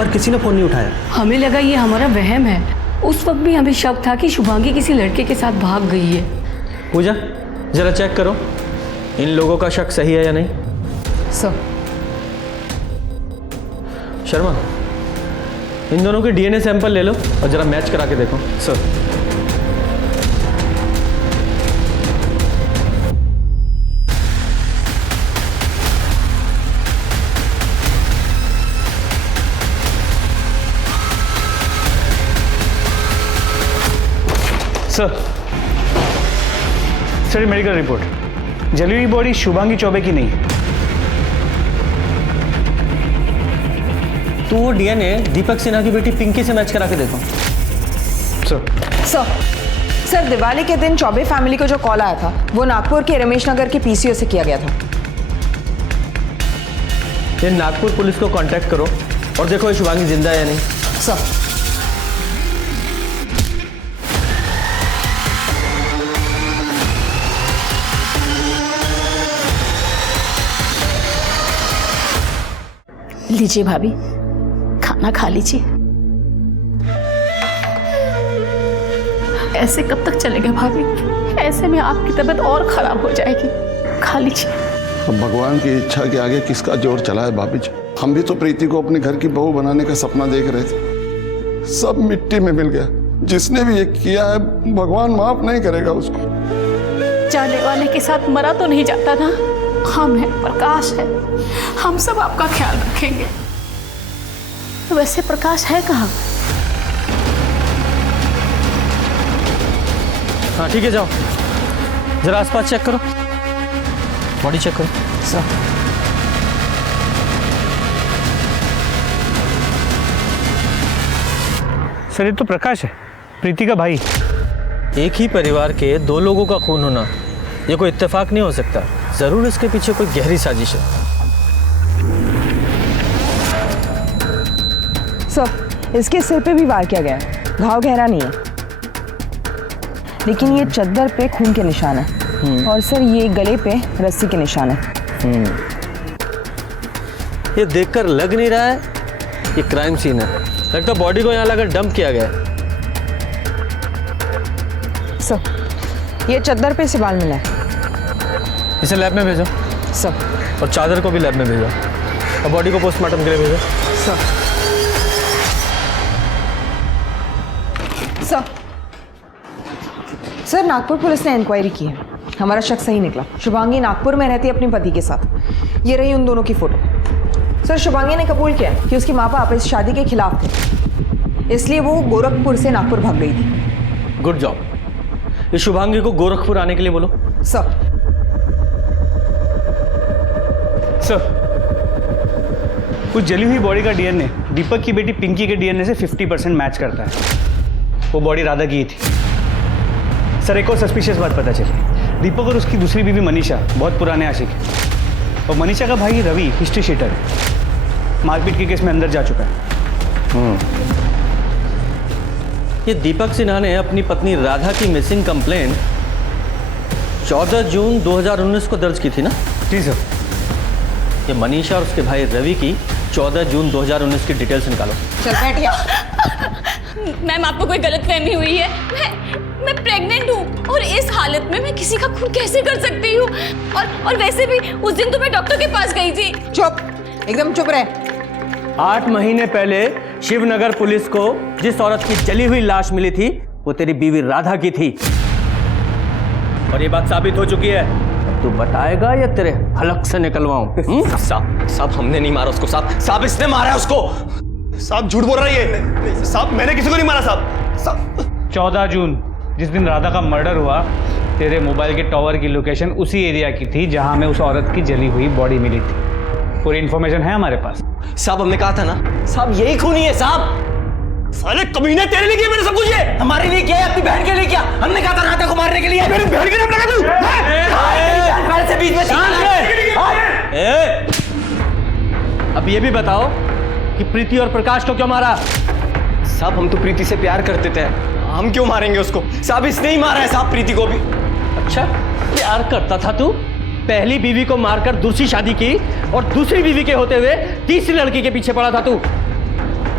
पर किसी ने फ़ोन नहीं उठाया। हमें लगा ये हमारा वहम है। उस वक्त भी हमें शक था कि शुभांगी किसी लड़के के साथ भाग गई है। पूजा जरा चेक करो इन लोगों का शक सही है या नहीं। सर। शर्मा इन दोनों के डीएनए सैंपल ले लो और जरा मैच करा के देखो। सर। सर मेडिकल रिपोर्ट, जली हुई बॉडी शुभांगी चौबे की नहीं है। तो वो डीएनए दीपक सिन्हा की बेटी पिंकी से मैच करा के देखो। सर दिवाली के दिन चौबे फैमिली को जो कॉल आया था वो नागपुर के रमेश नगर के पीसीओ से किया गया था। ये नागपुर पुलिस को कांटेक्ट करो और देखो ये शुभांगी जिंदा है या नहीं। सर। लीजिए भाभी, खाना खा लीजिए। ऐसे कब तक चलेगा भाभी? ऐसे में आपकी तबीयत और खराब हो जाएगी। खा लीजिए। अब भगवान की इच्छा के आगे किसका जोर चला है भाभी जी। हम भी तो प्रीति को अपने घर की बहू बनाने का सपना देख रहे थे, सब मिट्टी में मिल गया। जिसने भी ये किया है भगवान माफ नहीं करेगा उसको। जाने वाले के साथ मरा तो नहीं जाता ना। हम हैं, प्रकाश है, हम सब आपका ख्याल रखेंगे। वैसे प्रकाश है कहाँ? हाँ ठीक है, जाओ जरा आसपास चेक करो, बॉडी चेक करो। सर ये तो प्रकाश है, प्रीति का भाई। एक ही परिवार के दो लोगों का खून होना ये कोई इत्तेफाक नहीं हो सकता। जरूर इसके पीछे कोई गहरी साजिश है। सर इसके सिर पे भी वार किया गया है, घाव गहरा नहीं है, लेकिन ये चद्दर पे खून के निशान है और सर ये गले पे रस्सी के निशान है। ये देखकर लग नहीं रहा है ये क्राइम सीन है, लगता बॉडी को यहाँ लाकर डंप किया गया है। सर ये चद्दर पे से बाल मिला है। इसे लैब में भेजो सर, और चादर को भी लैब में भेजो और बॉडी को पोस्टमार्टम के लिए भेजो। सर नागपुर पुलिस ने इंक्वायरी की है, हमारा शक सही निकला। शुभांगी नागपुर में रहती है अपने पति के साथ। ये रही उन दोनों की फोटो। सर शुभांगी ने कबूल किया कि उसके माँ बाप इस शादी के खिलाफ थे, इसलिए वो गोरखपुर से नागपुर भाग गई थी। Good job. इस शुभांगी को गोरखपुर आने के लिए बोलो। सर उस जली हुई बॉडी का डीएनए दीपक की बेटी पिंकी के डीएनए से 50% मैच करता है। वो बॉडी राधा की ही थी। सर एक और सस्पिशियस बात पता चली, दीपक और उसकी दूसरी बीवी मनीषा बहुत पुराने आशिक हैं और मनीषा का भाई रवि हिस्ट्री शीटर है, मारपीट के केस में अंदर जा चुका है। ये दीपक सिन्हा ने अपनी पत्नी राधा की मिसिंग कंप्लेंट 14 जून 2019 को दर्ज की थी ना? जी सर। ये मनीषा और उसके भाई रवि की 14 जून 2019 की डिटेल्स निकालो। चल बैठिए। मैम आपको कोई गलतफहमी हुई है। मैं प्रेग्नेंट हूँ और इस हालत में मैं किसी का खून कैसे कर सकती हूँ? और वैसे भी उस दिन तो मैं डॉक्टर के पास गई थी। चुप, एकदम चुप रहे। 8 महीने पहले शिवनगर पुलिस को जिस औरत की जली हुई लाश मिली थी वो तेरी बीवी राधा की थी और ये बात साबित हो चुकी है। तू बताएगा या तेरे हलक से निकलवाऊं? साहब हमने नहीं मारा उसको, साहब इसने मारा है उसको। साहब झूठ बोल रही है साहब, मैंने किसी को नहीं मारा साहब। 14 जून जिस दिन राधा का मर्डर हुआ, तेरे मोबाइल के टॉवर की लोकेशन उसी एरिया की थी जहां में उस औरत की जली हुई बॉडी मिली थी। पूरी इन्फॉर्मेशन है हमारे पास। साहब हमने कहा था ना, साहब यही खूनी है साहब। साले कमीने तेरे लिए किया मैंने सब कुछ। ये हमारे लिए किया, अपनी बहन के लिए किया। हमने कहा था राधा को मारने के लिए। मेरी बहन के नाम लगा तू। से बीच में अब ये भी बताओ कि प्रीति और प्रकाश को क्यों मारा? साहब हम तो प्रीति से प्यार करते थे, हम क्यों मारेंगे उसको? साहब इसने ही मारा है साहब प्रीति को भी। अच्छा प्यार करता था तू? पहली बीवी को मारकर दूसरी शादी की और दूसरी बीवी के होते हुए तीसरी लड़की के पीछे पड़ा था तू।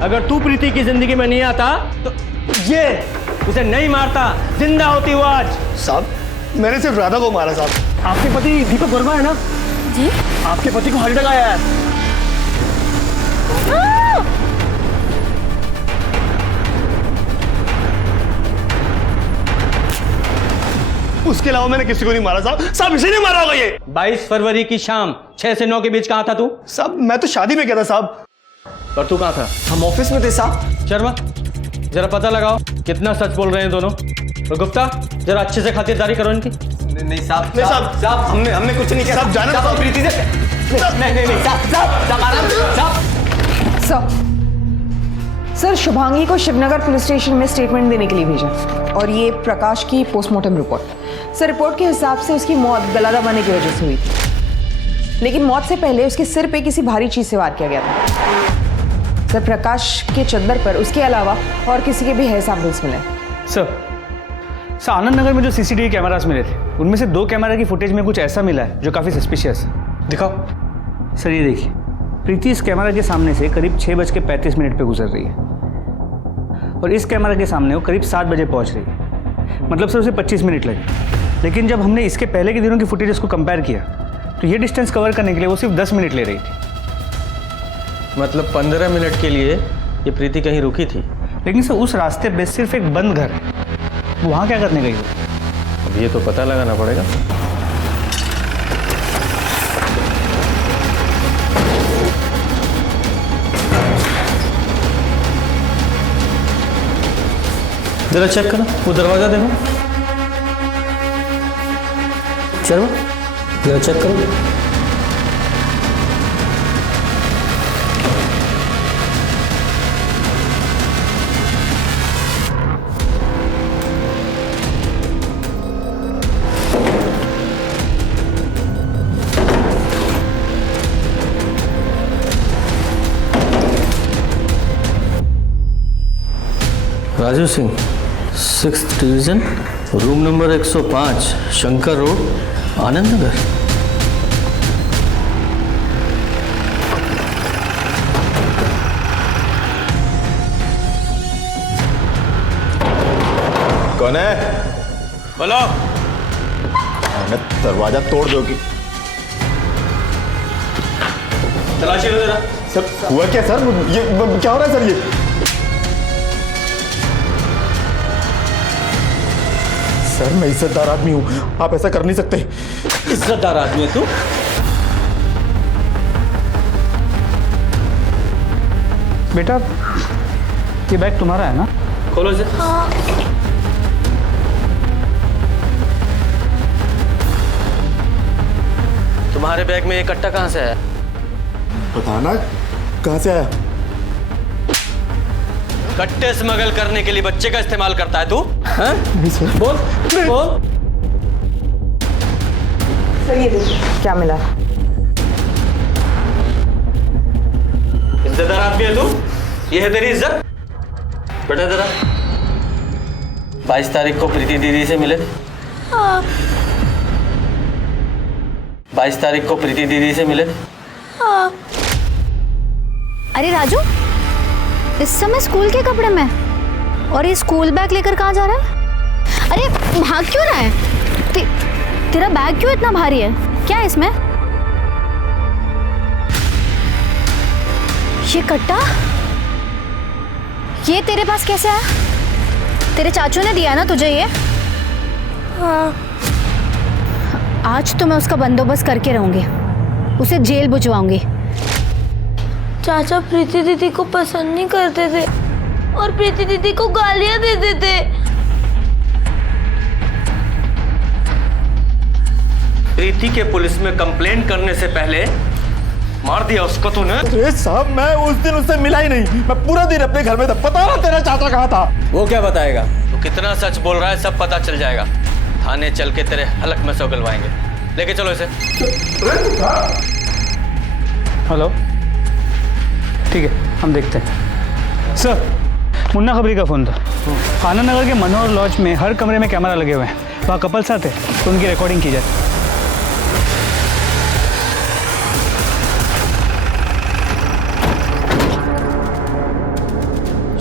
अगर तू प्रीति की जिंदगी में नहीं आता तो ये उसे नहीं मारता, जिंदा होती वो आज। साहब मैंने सिर्फ राधा को मारा साहब। आपके पति दीपक वर्मा है ना जी? आपके पति को हार्ट अटैक आया है। उसके अलावा मैंने किसी को नहीं मारा साहब। साहब इसे नहीं मारा होगा ये। 22 फरवरी की शाम 6 से 9 के बीच कहाँ था तू? साहब मैं तो शादी में गया था साहब। और तू कहाँ था? हम ऑफिस में थे साहब। शर्मा जरा पता लगाओ कितना सच बोल रहे हैं दोनों। और गुप्ता जरा अच्छे से खातिरदारी करो इनकी। नहीं साहब, नहीं साहब, साहब हमने कुछ नहीं किया साहब। जाना साहब प्रीति से। नहीं साहब आराम सर सर शुभांगी को शिवनगर पुलिस स्टेशन में स्टेटमेंट देने के लिए भेजा और ये प्रकाश की पोस्टमार्टम रिपोर्ट। सर रिपोर्ट के हिसाब से उसकी मौत गला दबाने की वजह से हुई थी, लेकिन मौत से पहले उसके सिर पे किसी भारी चीज से वार किया गया था। सर प्रकाश के चद्दर पर उसके अलावा और किसी के भी हेयर सैंपल्स मिले। सर आनंद नगर में जो सीसीटीवी कैमरास मिले थे उनमें से 2 कैमरा की फुटेज में कुछ ऐसा मिला है जो काफ़ी सस्पिशियस है। दिखाओ। सर ये देखिए, प्रीति इस कैमरा के सामने से करीब 6:35 पे गुजर रही है और इस कैमरा के सामने वो करीब 7 बजे पहुंच रही है। मतलब सर उसे 25 मिनट लगे, लेकिन जब हमने इसके पहले के दिनों की फुटेज को कंपेयर किया तो ये डिस्टेंस कवर करने के लिए वो सिर्फ 10 मिनट ले रही थी। मतलब 15 मिनट के लिए ये प्रीति कहीं रुकी थी। लेकिन सर उस रास्ते पे सिर्फ एक बंद घर है, वहाँ क्या करने गई? अब ये तो पता लगाना पड़ेगा। जरा चेक करो, वो दरवाजा देखो। शर्मा जरा चेक करो। Raju Singh 6th division, room number 105, Shankar road, Anand Nagar. कौन है? बोलो। दरवाजा तोड़ दोगी। तलाशी लो जरा। सर हुआ क्या सर? ये क्या हो रहा है सर? ये सर मैं इज्जतदार आदमी हूँ, आप ऐसा कर नहीं सकते। इज्जतदार आदमी है तू? बेटा ये बैग तुम्हारा है ना? खोलो इसे। हाँ। तुम्हारे बैग में ये कट्टा कहाँ से आया? पता ना कहाँ से आया। कट्टे स्मगल करने के लिए बच्चे का इस्तेमाल करता है तू? हाँ? बोल बोल। सर ये देखिए क्या मिला। इज्जतदार आदमी है तू? ये है तेरी इज्जत? बेटा जरा 22 तारीख को प्रीति दीदी से मिले थे? हाँ। 22 तारीख को प्रीति दीदी से मिले थे? हाँ। अरे राजू, इस समय स्कूल के कपड़े में और ये स्कूल बैग लेकर कहाँ जा रहा है? अरे भाग क्यों रहा है? तेरा बैग क्यों इतना भारी है? क्या है इसमें? ये कट्टा ये तेरे पास कैसे आया? तेरे चाचू ने दिया ना तुझे ये? हाँ। आज तो मैं उसका बंदोबस्त करके रहूंगी, उसे जेल भिजवाऊंगी। चाचा प्रीति दीदी को पसंद नहीं करते थे और प्रीति दीदी को गालियां देते थे। प्रीति के पुलिस में कंप्लेंट करने से पहले मार दिया उसको तूने? अरे साहब मैं उस दिन उससे मिला ही नहीं, मैं पूरा दिन अपने घर में था। पता ना तेरा चाचा कहाँ था? वो क्या बताएगा? तो कितना सच बोल रहा है सब पता चल जाएगा। थाने चल के तेरे हलक में से उगलवाएंगे। लेके चलो इसे। हेलो ठीक है हम देखते हैं। सर मुन्ना खबरी का फ़ोन था। आनंद नगर के मनोहर लॉज में हर कमरे में कैमरा लगे हुए हैं, वहाँ कपल्स आते तो उनकी रिकॉर्डिंग की जाए।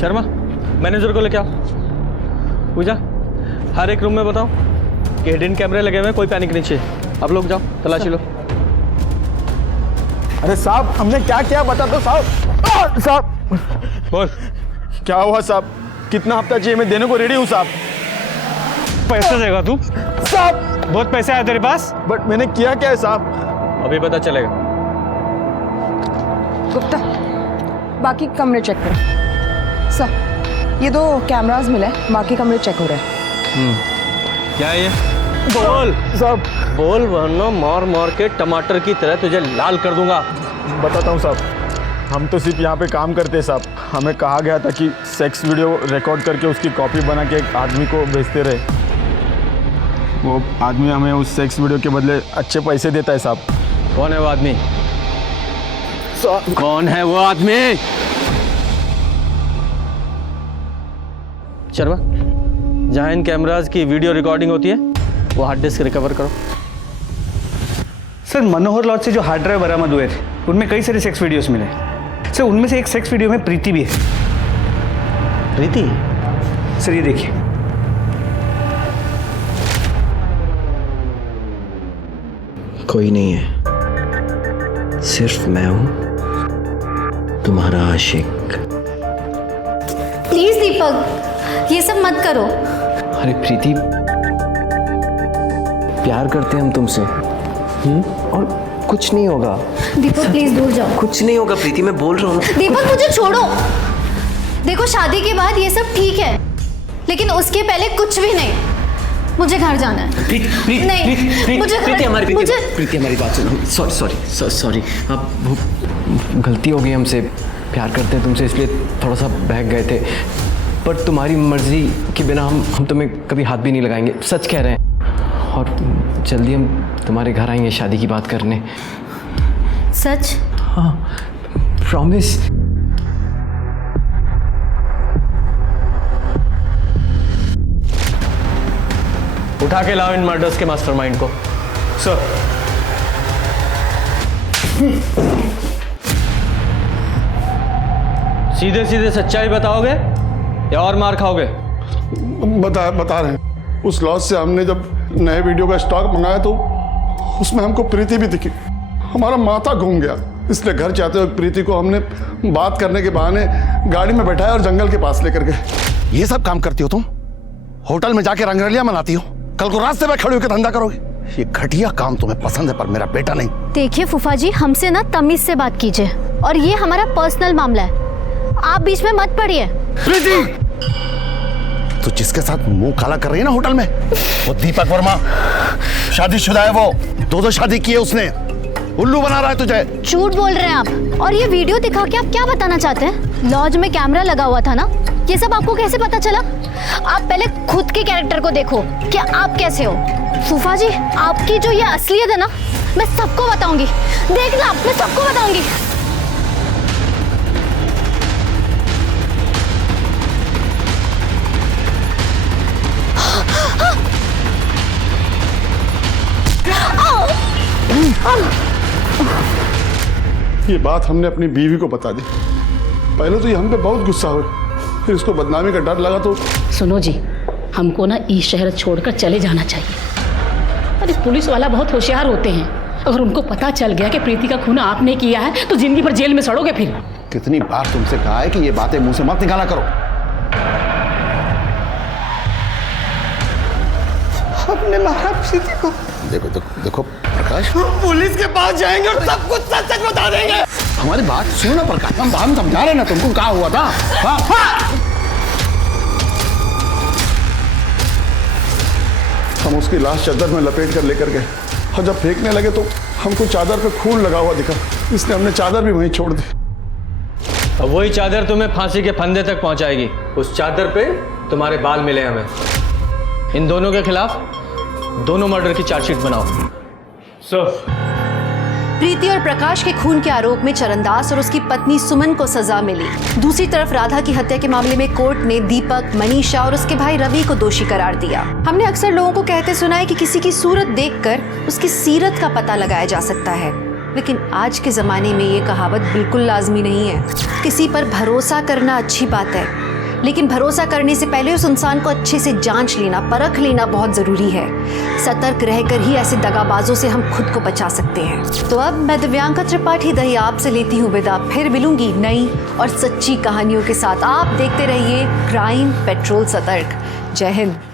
शर्मा, मैनेजर को लेके आओ। पूजा, हर एक रूम में बताओ कि हिडन कैमरे लगे हुए हैं, कोई पैनिक नहीं चाहिए। अब लोग जाओ, तलाशी लो। अरे साहब, हमने क्या किया बता दो साहब। साहब बोल, क्या हुआ साहब? कितना हफ्ता चाहिए? मैं देने को रेडी हूँ साहब। पैसा देगा तू? साहब बहुत पैसे आए तेरे पास? बट मैंने किया क्या है साहब? अभी पता चलेगा। गुप्ता, बाकी कमरे चेक करो। सर, ये 2 कैमरास मिले, बाकी कमरे चेक हो रहे हैं। क्या है ये? बोल साहब, बोल वरना मार मार के टमाटर की तरह तुझे लाल कर दूंगा। बताता हूँ साहब, हम तो सिर्फ यहाँ पे काम करते हैं साहब। हमें कहा गया था कि सेक्स वीडियो रिकॉर्ड करके उसकी कॉपी बना के एक आदमी को भेजते रहे। वो आदमी हमें उस सेक्स वीडियो के बदले अच्छे पैसे देता है साहब। कौन है वो आदमी? कौन है वो आदमी? शर्मा, जहाँ इन कैमराज की वीडियो रिकॉर्डिंग होती है वो हार्ड डिस्क रिकवर करो। सर, मनोहर लॉज से जो हार्ड ड्राइव बरामद हुए थे उनमें कई सारे सेक्स वीडियोस मिले। सर, उनमें से एक सेक्स वीडियो में प्रीति भी है। प्रीति? सर, ये देखिए। कोई नहीं है, सिर्फ मैं हूं तुम्हारा आशिक। प्लीज दीपक, ये सब मत करो। अरे प्रीति, प्यार करते हैं हम तुमसे, और कुछ नहीं होगा। दीपक प्लीज दूर जाओ। कुछ नहीं होगा प्रीति, मैं बोल रहा हूँ ना। दीपक मुझे छोड़ो। देखो, शादी के बाद ये सब ठीक है, लेकिन उसके पहले कुछ भी नहीं। मुझे घर जाना है। नहीं, मुझे प्रीति हमारी बात सुनो। सॉरी, अब वो गलती हो गई हमसे। प्यार करते हैं तुमसे इसलिए थोड़ा सा बहक गए थे, पर तुम्हारी मर्जी के बिना हम तुम्हें कभी हाथ भी नहीं लगाएंगे। सच कह रहे हैं। और जल्दी हम तुम्हारे घर आएंगे शादी की बात करने। सच? हाँ, प्रॉमिस। उठा के लाओ इन मर्डर्स के मास्टरमाइंड को। सर, सीधे सीधे सच्चाई बताओगे या और मार खाओगे? बता रहे हैं। उस लॉज से हमने जब नए वीडियो का स्टॉक मंगाया तो उसमें हमको प्रीति भी दिखी। हमारा माथा घूम गया, इसलिए घर जाते हुए प्रीति को हमने बात करने के बहाने गाड़ी में बैठाया और जंगल के पास लेकर गए। ये सब काम करती हो तुम? होटल में जाके रंगरलियां मनाती हो, कल को रास्ते में खड़े होकर धंधा करोगे? ये घटिया काम तुम्हें पसंद है, पर मेरा बेटा नहीं। देखिए फूफा जी, हमसे ना तमीज से बात कीजिए, और ये हमारा पर्सनल मामला है, आप बीच में मत पड़िए। प्रीति, तू जिसके साथ मुंह काला कर रही है ना होटल में, वो दीपक वर्मा शादीशुदा है। वो 2 शादी की है उसने। उल्लू बना रहा है तुझे। झूठ बोल रहे हैं आप। और ये वीडियो दिखा के आप क्या बताना चाहते हैं? लॉज में कैमरा लगा हुआ था ना, ये सब आपको कैसे पता चला? आप पहले खुद के कैरेक्टर को देखो कि आप कैसे हो। फूफा जी, आपकी जो ये असलियत है ना, मैं सबको बताऊंगी। देखना, मैं सबको बताऊंगी। ये बात हमने अपनी बीवी को बता दी। पहले तो ये हम पे बहुत गुस्सा हुई, फिर इसको बदनामी का डर लगा तो। सुनो जी, हमको ना इस शहर छोड़कर चले जाना चाहिए। अरे पुलिस वाला बहुत होशियार होते हैं, अगर उनको पता चल गया कि प्रीति का खून आपने किया है तो जिंदगी भर जेल में सड़ोगे फिर। कितनी बार तुमसे कहा है कि ये बातें मुंह से मत निकाला करो। हमने मारा प्रीति को। देखो प्रकाश, पुलिस के पास जाएंगे और सब कुछ सच सच बता देंगे। हमारी बात सुनो ना प्रकाश, हम समझा रहे ना तुमको क्या हुआ था। हम उसकी लाश चादर में लपेट कर लेकर गए, और जब फेंकने लगे तो हमको चादर पे खून लगा हुआ दिखा, इसलिए हमने चादर भी वहीं छोड़ दी। अब वही चादर तुम्हें फांसी के फंदे तक पहुंचाएगी। उस चादर पे तुम्हारे बाल मिले हमें। इन दोनों के खिलाफ दोनों मर्डर की चार्जशीट बनाओ। सर, प्रीति और प्रकाश के खून के आरोप में चरणदास और उसकी पत्नी सुमन को सजा मिली। दूसरी तरफ राधा की हत्या के मामले में कोर्ट ने दीपक, मनीषा और उसके भाई रवि को दोषी करार दिया। हमने अक्सर लोगों को कहते सुना है कि किसी की सूरत देखकर उसकी सीरत का पता लगाया जा सकता है, लेकिन आज के जमाने में ये कहावत बिल्कुल लाजमी नहीं है। किसी पर भरोसा करना अच्छी बात है, लेकिन भरोसा करने से पहले उस इंसान को अच्छे से जांच लेना, परख लेना बहुत ज़रूरी है। सतर्क रहकर ही ऐसे दगाबाजों से हम खुद को बचा सकते हैं। तो अब मैं दिव्यांका त्रिपाठी दही आपसे लेती हूँ विदा, फिर मिलूंगी नई और सच्ची कहानियों के साथ। आप देखते रहिए क्राइम पेट्रोल सतर्क। जय हिंद।